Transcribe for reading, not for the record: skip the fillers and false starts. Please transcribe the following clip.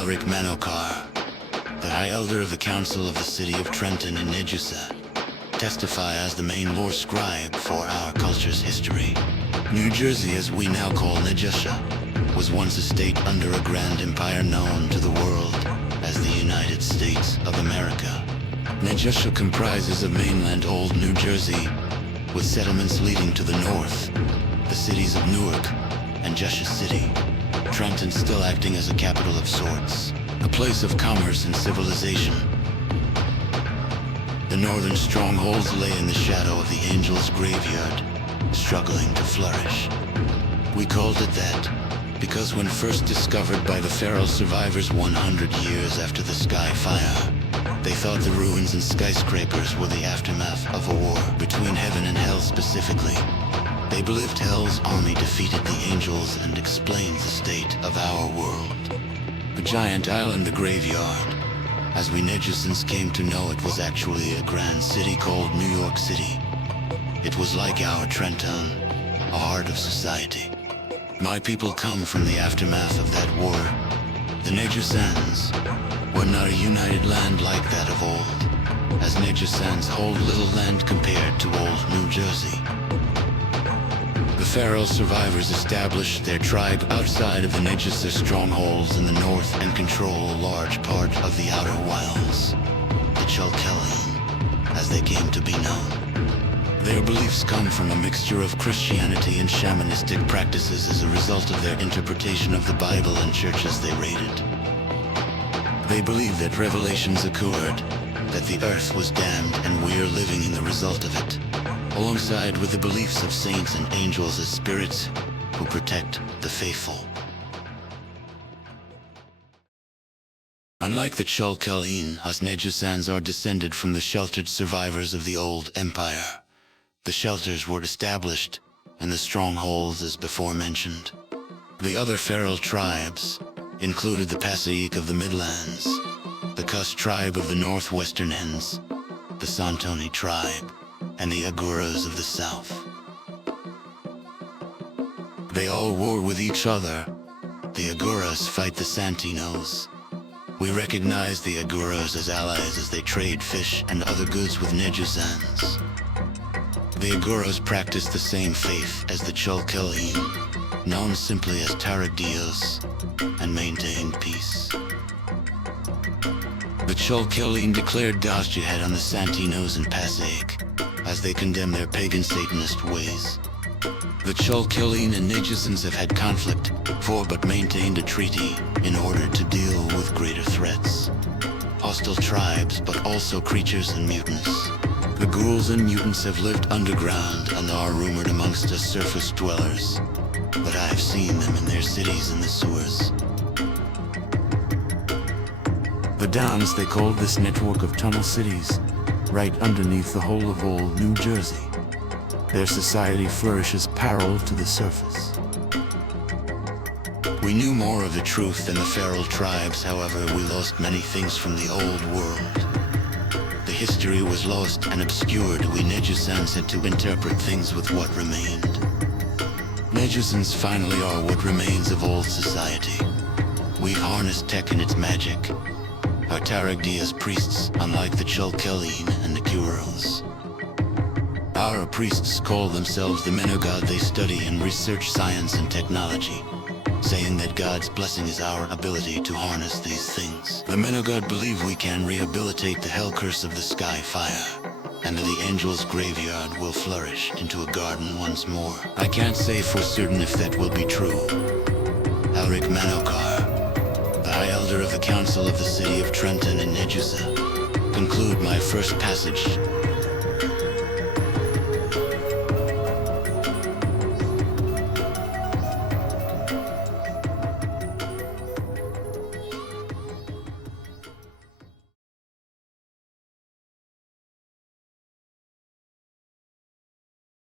Elric Manokar, the High Elder of the Council of the City of Trenton and Nejusah, testify as the main lore scribe for our culture's history. New Jersey, as we now call Nejusah, was once a state under a grand empire known to the world as the United States of America. Nejusah comprises of mainland Old New Jersey, with settlements leading to the north, the cities of Newark and Jusha City, Trenton still acting as a capital of sorts, a place of commerce and civilization. The northern strongholds lay in the shadow of the Angel's Graveyard, struggling to flourish. We called it that because when first discovered by the feral survivors 100 years after the Sky Fire, they thought the ruins and skyscrapers were the aftermath of a war between heaven and hell specifically. They believed Hell's army defeated the angels and explained the state of our world. The giant island, the graveyard, as we Nejusans came to know it, was actually a grand city called New York City. It was like our Trenton, a heart of society. My people come from the aftermath of that war. The Nejusans were not a united land like that of old, as Nejusans hold little land compared to old New Jersey. The feral survivors established their tribe outside of the Nejusah strongholds in the north and control a large part of the outer wilds, the Chalkelin, as they came to be known. Their beliefs come from a mixture of Christianity and shamanistic practices as a result of their interpretation of the Bible and churches they raided. They believe that revelations occurred, that the earth was damned and we are living in the result of it, alongside with the beliefs of saints and angels as spirits who protect the faithful. Unlike the Chalkelin, us Nejusans are descended from the sheltered survivors of the old empire. The shelters were established, and the strongholds as before mentioned. The other feral tribes included the Passaic of the Midlands, the Kush tribe of the northwestern ends, the Santoni tribe, and the Aguras of the south. They all war with each other. The Aguras fight the Santinos. We recognize the Aguras as allies as they trade fish and other goods with Nejusans. The Aguras practice the same faith as the Chalkelin, known simply as Tarek Dios, and maintain peace. The Chalkelin declared Das Jihad on the Santinos and Passaic, as they condemn their pagan Satanist ways. The Chalkelin and Nejusans have had conflict, but maintained a treaty in order to deal with greater threats. Hostile tribes, but also creatures and mutants. The ghouls and mutants have lived underground and are rumored amongst us surface dwellers, but I have seen them in their cities in the sewers. The Downs, they called this network of tunnel cities, right underneath the whole of old New Jersey. Their society flourishes parallel to the surface. We knew more of the truth than the feral tribes, however, we lost many things from the old world. The history was lost and obscured. We Nejusans had to interpret things with what remained. Nejusans finally are what remains of old society. We harness tech and its magic. Our Tarek Diaz priests, unlike the Chalkelin and the Kuros. Our priests call themselves the men of God. They study and research science and technology, saying that God's blessing is our ability to harness these things. The men of God believe we can rehabilitate the hell curse of the Sky Fire, and that the Angel's Graveyard will flourish into a garden once more. I can't say for certain if that will be true. Elric Manokar, the High Elder of the Council of the City of Trenton and Nejusah, conclude my first passage